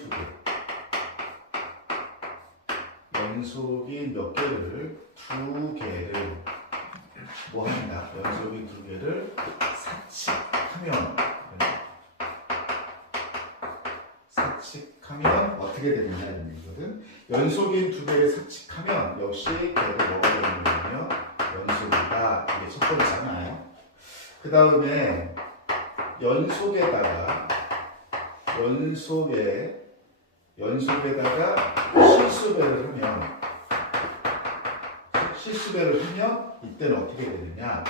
두 개. 연속인 몇 개를 두 개를 뭐 한다? 연속인 두 개를 사칙하면 어떻게 되느냐는 얘기거든. 연속인 두 개를 사칙하면 역시 걔도 뭐가 되는 거냐면 연속이다. 이게 첫 번째잖아요. 그 다음에 연속에다가 실수배를 하면 이때는 어떻게 되느냐?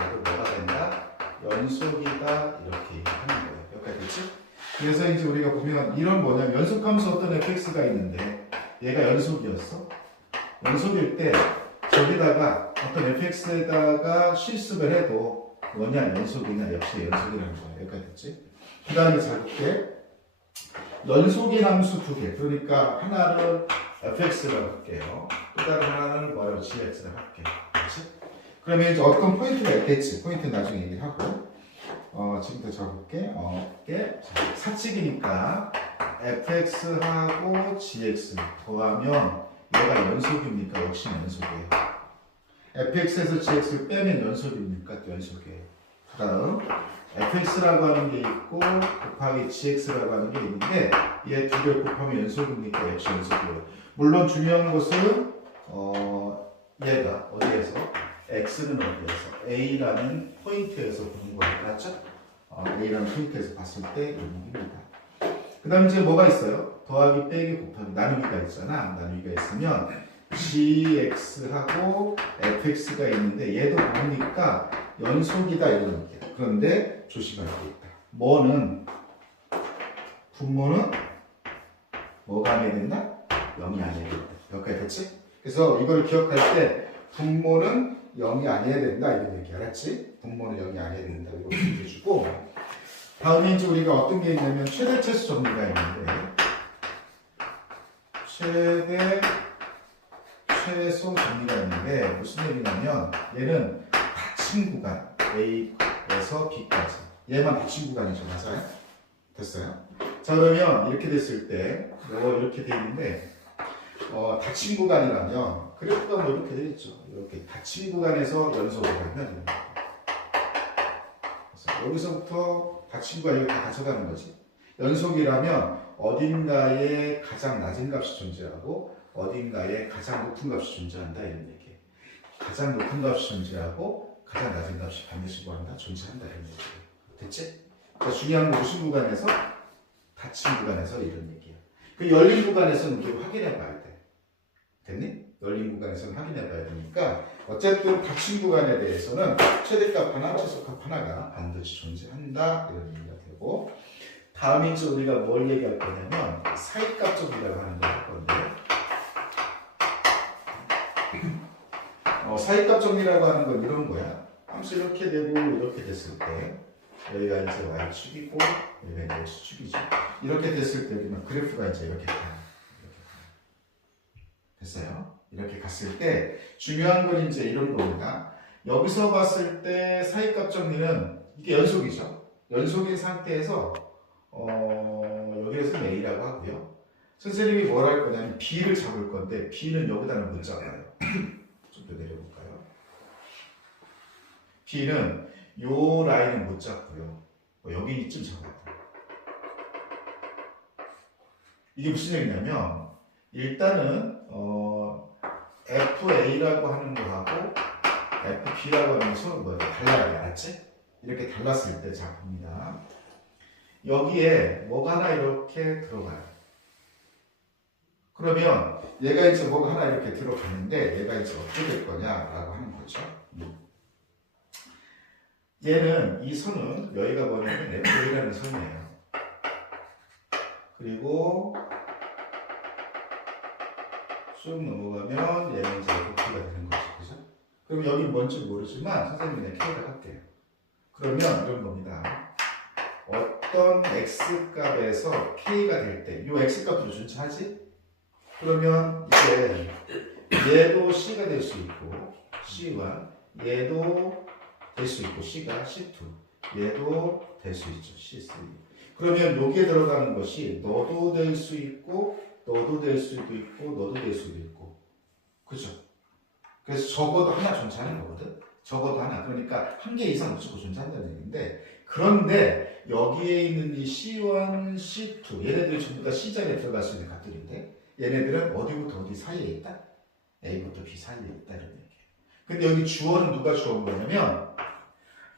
얘도 뭐가 된다? 연속이다. 이렇게 얘기하는 거예요. 여기까지 됐지? 그래서 이제 우리가 보면 이런 뭐냐면 연속함수 어떤 fx가 있는데 얘가 연속이었어. 연속일 때 저기다가 어떤 fx에다가 실수를 해도 뭐냐? 연속이냐? 역시 연속이라는 거예요. 여기까지 됐지? 그 다음에 잘 볼게. 연속인 함수 두 개. 그러니까 하나를 fx라고 할게요. 또 다른 하나는 뭐라고 gx라고 할게요. 그렇지? 그러면 이제 어떤 포인트가 있겠지. 포인트 나중에 얘기하고. 지금부터 적을게. 이게 사칙이니까 fx하고 gx 더하면 얘가 연속입니까? 역시 연속이에요. fx에서 gx를 빼면 연속입니까? 또 연속이에요. 그 다음 fx라고 하는 게 있고 곱하기 gx라고 하는 게 있는데 얘 두 개 곱하면 연속입니까? 역시 연속이에요. 물론 중요한 것은 얘가 어디에서? x는 어디에서? a라는 포인트에서 보는 거예요. 맞죠? a라는 포인트에서 봤을 때 이런 얘기입니다. 그 다음 이제 뭐가 있어요? 더하기 빼기 곱하기 나누기가 있잖아. 나누기가 있으면 gx하고 fx가 있는데 얘도 뭡니까? 연속이다 이런 얘기야. 그런데 조심할 게 있다. 분모는 뭐가 아니어야 된다? 0이 아니어야 된다. 여기까지 됐지? 그래서 이걸 기억할 때 분모는 0이 아니어야 된다 이런 얘기 알았지? 분모는 0이 아니어야 된다 이거 기억해주고 다음에 이제 우리가 어떤 게 있냐면 최대 최소 정리가 있는데 최대 최소 정리가 있는데 무슨 얘기냐면 얘는 닫힌 구간 A에서 B까지 얘만 닫힌 구간이죠. 맞아요? 됐어요? 자 그러면 이렇게 됐을 때 이렇게 돼 있는데 닫힌 구간이라면 그래프가 뭐 이렇게 돼 있죠. 이렇게 닫힌 구간에서 연속을 하면 됩니다. 그래서 여기서부터 닫힌 구간 이렇게 가져가는 거지. 연속이라면 어딘가에 가장 낮은 값이 존재하고 어딘가에 가장 높은 값이 존재한다 이런 얘기예요. 가장 높은 값이 존재하고 가장 낮은 값이 반드시 뭐한다? 존재한다 이런 얘기예요. 됐지? 그러니까 중요한 건 무슨 구간에서? 닫힌 구간에서 이런 얘기예요. 그 열린 구간에서는 우리 확인해 봐야 돼. 됐니? 열린 구간에서는 확인해 봐야 되니까 어쨌든 닫힌 구간에 대해서는 최대값 하나, 최소값 하나가 반드시 존재한다 이런 얘기가 되고 다음에 이제 우리가 뭘 얘기할 거냐면 사이값 정리라고 하는 걸 할 건데 사이값 정리라고 하는 건 이런 거야. 함수 이렇게 되고 이렇게 됐을 때 여기가 이제 y축이고 여기가 이제 x축이죠. 이렇게 됐을 때 우리는 그래프가 이제 이렇게 가요. 됐어요? 이렇게 갔을 때 중요한 건 이제 이런 겁니다. 여기서 봤을 때 사이값 정리는 이게 연속이죠. 연속인 상태에서 여기에서 A라고 하고요. 선생님이 뭘 할 거냐면 B를 잡을 건데 B는 여기다는 못 잡아요. 좀 더 내려볼까요? B는 요 라인은 못 잡고요. 여기 이쯤 잡아야 돼요. 이게 무슨 얘기냐면 일단은 FA라고 하는 거하고 FB라고 하는 게 서로 뭐예요? 달라요. 알았지? 이렇게 달랐을 때 자 봅니다. 여기에 뭐가 하나 이렇게 들어가요. 그러면 얘가 이제 뭐가 하나 이렇게 들어가는데 얘가 이제 어떻게 될 거냐라고 하는 거죠. 얘는 이 선은 여기가 뭐냐면 FA라는 선이에요. 그리고 쭉 넘어가면 얘는 이제 FB가 되는 거죠. 그죠? 그럼 여기 뭔지 모르지만 선생님이 그냥 K를 할게요. 그러면 이런 겁니다. 어떤 X값에서 K가 될 때, 이 X값도 존재하지? 그러면 이제 얘도 C가 될 수 있고, C1, 얘도 될 수 있고, C가 C2, 얘도 될 수 있죠, C3. 그러면 여기에 들어가는 것이 너도 될 수 있고 너도 될 수도 있고 너도 될 수도 있고 그죠? 그래서 적어도 하나 존재하는 거거든. 적어도 하나. 그러니까 한 개 이상 무조건 존재한다는 얘기인데 그런데 여기에 있는 이 C1, C2 얘네들이 전부 다 C자리에 들어갈 수 있는 값들인데 얘네들은 어디부터 어디 사이에 있다? A부터 B 사이에 있다 이런 얘기예요. 근데 여기 주어는 누가 주어인 거냐면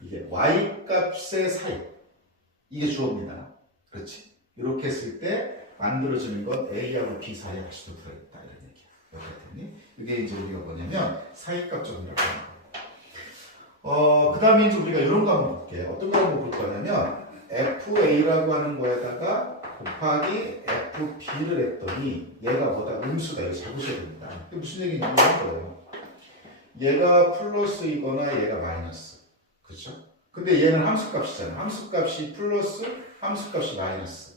이게 Y 값의 사이 이게 주어입니다. 그렇지? 이렇게 했을 때 만들어지는 건 A하고 B 사이에 다시 또 들어있다 이런 얘기야. 이렇게 됐니? 이게 이제 우리가 뭐냐면 사이값 정리라고 하는 거예요. 그 다음에 이제 우리가 이런 거 한번 볼게요. 어떤 거 한번 볼 거냐면 FA라고 하는 거에다가 곱하기 FB를 했더니 얘가 뭐다? 음수다. 이거 잡으셔야 됩니다. 이게 무슨 얘기냐면 이런 거예요. 얘가 플러스이거나 얘가 마이너스. 그렇죠? 근데 얘는 함수값이잖아. 함수값이 플러스, 함수값이 마이너스.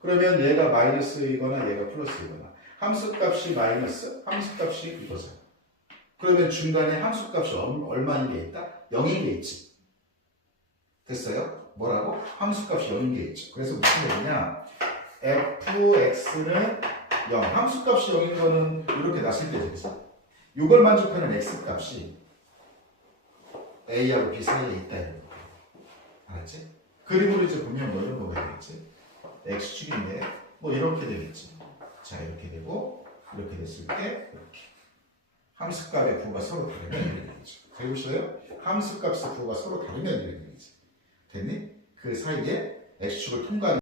그러면 얘가 마이너스이거나 얘가 플러스이거나 함수값이 마이너스, 함수값이 이거잖아. 그러면 중간에 함수값이 얼마인 게 있다? 0인 게 있지. 됐어요? 뭐라고? 함수값이 0인 게 있죠. 그래서 무슨 얘기냐? fx는 0. 함수값이 0인 거는 이렇게 놨을 때 되겠어. 이걸 만족하는 x값이 a하고 b 사이에 있다 이런 거. 알았지? 그림으로 이제 보면 뭐 이런 거가 되겠지? x축인데 뭐 이렇게 되겠지. 자 이렇게 되고 이렇게 됐을 때 이렇게 함수값의 부호가 서로 다르면 이렇게 되겠죠. 되보셔요? 함수값의 부호가 서로 다르면 이렇게 되겠지. 됐니? 그 사이에 x축을 통과하는